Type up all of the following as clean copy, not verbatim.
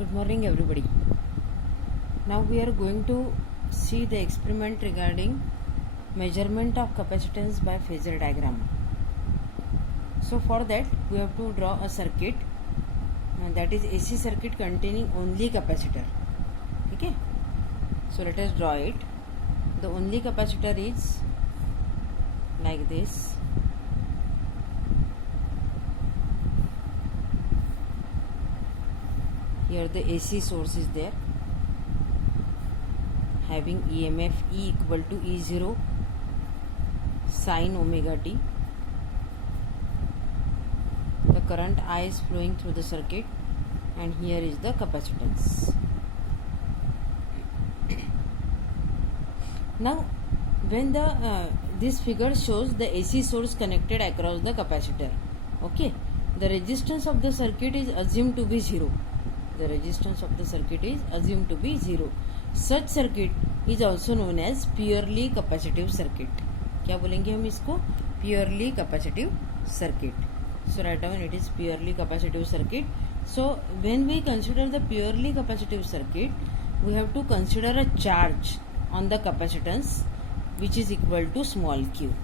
Good morning, everybody. Now we are going to see the experiment regarding measurement of capacitance by phasor diagram. So for that we have to draw a circuit, and that is AC circuit containing only capacitor. Okay. So let us draw it. The only capacitor is like this. Here the AC source is there, having EMF E equal to E0 sin omega t. The current I is flowing through the circuit, and here is the capacitance. Now when this figure shows the AC source connected across the capacitor, okay, the resistance of the circuit is assumed to be 0. The resistance of the circuit is assumed to be 0. Such circuit is also known as purely capacitive circuit. क्या बोलेंगे हम इसको? Purely capacitive circuit. So write down, it is purely capacitive circuit. So when we consider the purely capacitive circuit, we have to consider a charge on the capacitance which is equal to small q.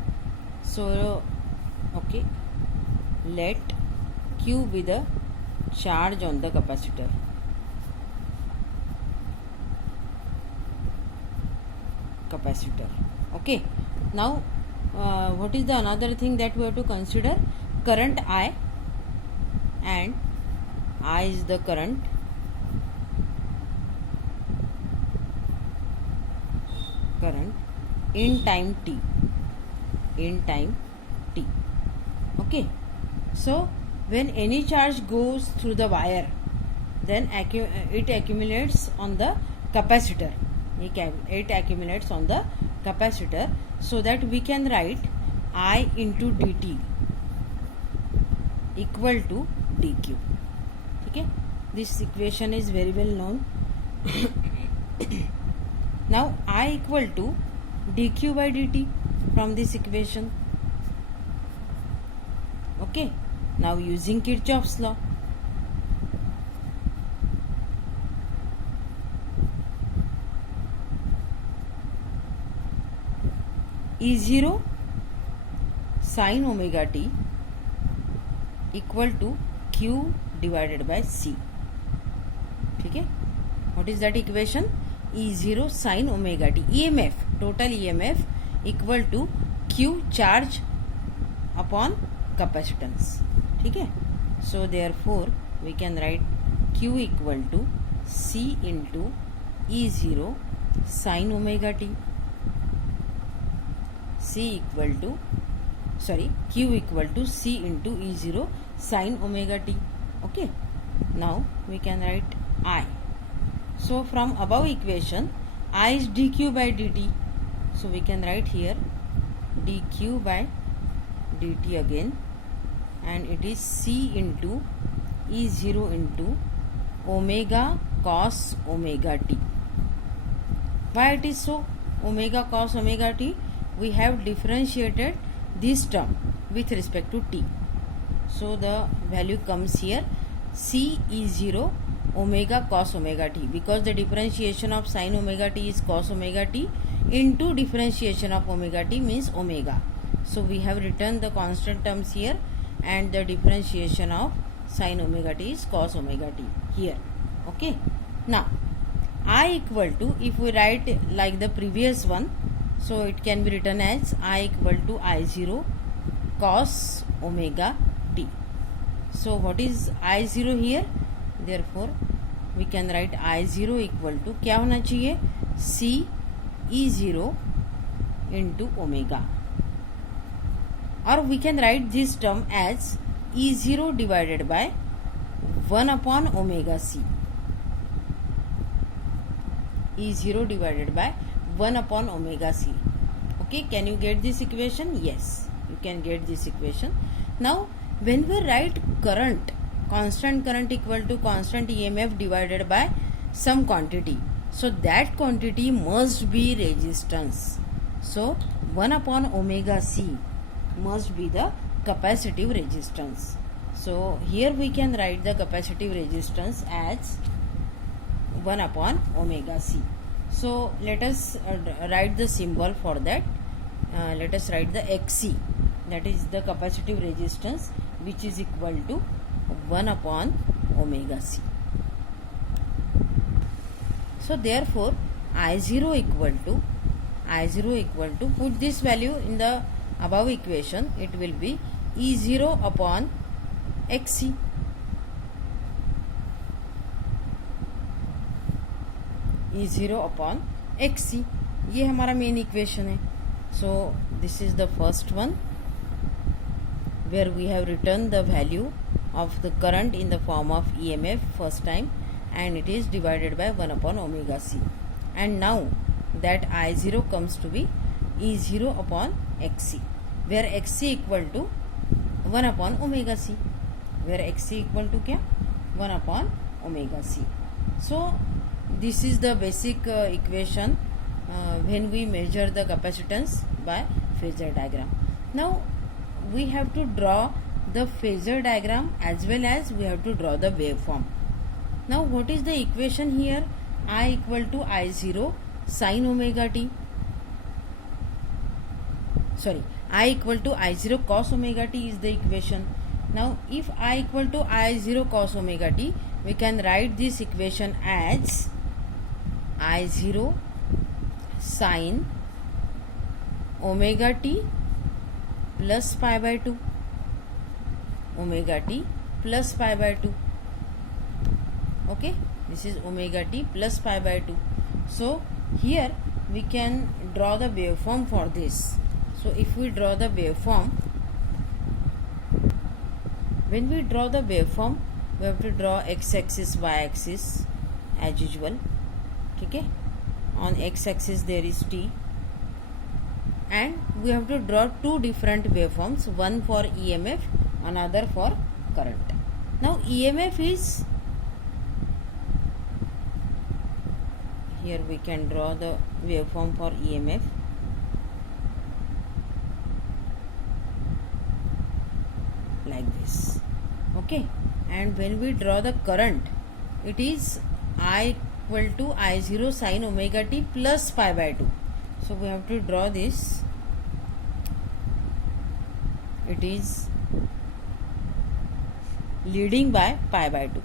So okay, let q be the charge on the capacitor. Okay, now what is the another thing that we have to consider? Current I, and I is the current, in time t, okay. So when any charge goes through the wire, then it accumulates on the capacitor. It accumulates on the capacitor, so that we can write I into dt equal to dq. Okay, this equation is very well known. Now I equal to dq by dt from this equation. Okay, now using Kirchhoff's law, E0 sin omega t equal to q divided by c. ठीक है, what is that equation? E0 sin omega t, EMF, total EMF equal to q charge upon capacitance. ठीक है, so therefore we can write q equal to c into E0 sin omega t. q equal to c into E0 sin omega t. Okay, now we can write I. So from above equation, I is dq by dt, so we can write here dq by dt again, and it is c into E0 into omega cos omega t. Why it is so? Omega cos omega t, we have differentiated this term with respect to t, so the value comes here c E0 omega cos omega t, because the differentiation of sin omega t is cos omega t into differentiation of omega t means omega. So we have written the constant terms here, and the differentiation of sin omega t is cos omega t here. Okay, now I equal to, if we write like the previous one, so it can be written as I equal to I0 cos omega t. So what is I0 here? Therefore we can write I0 equal to, क्या होना चाहिए? C E0 into omega, or we can write this term as E0 divided by 1 upon omega c. E0 divided by 1 upon omega c. Okay, can you get this equation? Yes, you can get this equation. Now when we write current, constant current equal to constant EMF divided by some quantity, so that quantity must be resistance. So 1 upon omega c must be the capacitive resistance. So here we can write the capacitive resistance as 1 upon omega c. So let us write the symbol for that. Let us write the Xc, that is the capacitive resistance, which is equal to 1 upon omega c. So therefore I0 equal to, put this value in the above equation, it will be E0 upon Xc. E0 upon Xc, ये हमारा main equation है. So this is the first one, where we have written the value of the current in the form of EMF first time, and it is divided by 1 upon omega c. And now that I0 comes to be E0 upon Xc, where Xc equal to 1 upon omega c, where Xc equal to क्या, 1 upon omega c. So this is the basic equation when we measure the capacitance by phasor diagram. Now we have to draw the phasor diagram as well as we have to draw the waveform. Now what is the equation here? I equal to I0 sin omega t. Sorry, I equal to I0 cos omega t is the equation. Now if I equal to I0 cos omega t, we can write this equation as I0 sin omega t plus pi by 2, omega t plus pi by 2. Okay, this is omega t plus pi by 2. So here we can draw the waveform for this. So if we draw the waveform, when we draw the waveform, we have to draw x-axis, y-axis as usual. Okay, on x-axis there is t, and we have to draw two different waveforms, one for EMF, another for current. Now EMF is, here we can draw the waveform for EMF. Like this. Okay, and when we draw the current, it is I equal to I0 sin omega t plus pi by 2. So we have to draw this. It is leading by pi by 2.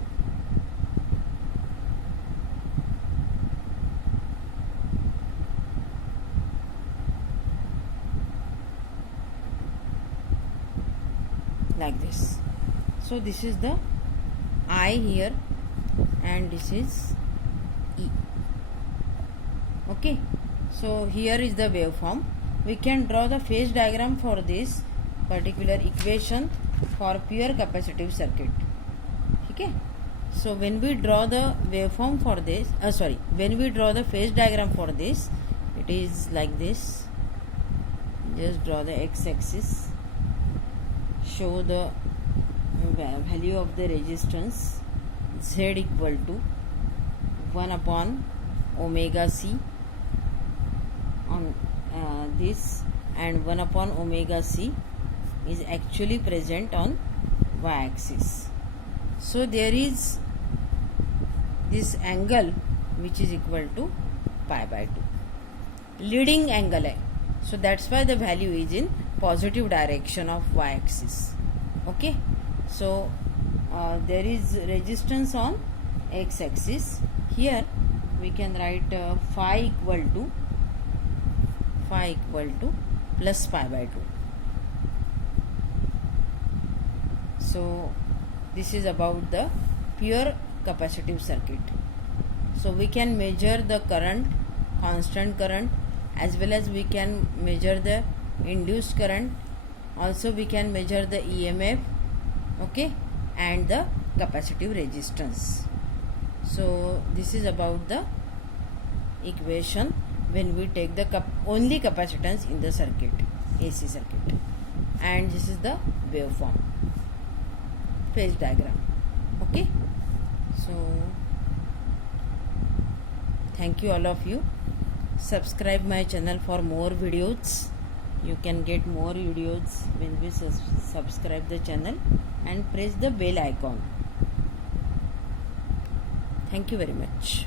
Like this. So this is the I here, and this is E. Okay, so here is the waveform. We can draw the phase diagram for this particular equation for pure capacitive circuit. Okay, so when we draw the waveform for this, when we draw the phase diagram for this, it is like this. Just draw the x-axis, show the value of the resistance Z equal to 1 upon omega c on this, and 1 upon omega c is actually present on y-axis. So there is this angle which is equal to pi by 2, leading angle hai. So that's why the value is in positive direction of y-axis. Okay, so there is resistance on x-axis. Here we can write phi equal to plus pi by 2. So this is about the pure capacitive circuit. So we can measure the current, constant current, as well as we can measure the induced current. Also we can measure the EMF, okay, and the capacitive resistance. So this is about the equation when we take the only capacitance in the circuit, AC circuit. And this is the waveform, phase diagram. Okay, so thank you all of you. Subscribe my channel for more videos. You can get more videos when we subscribe the channel and press the bell icon. Thank you very much.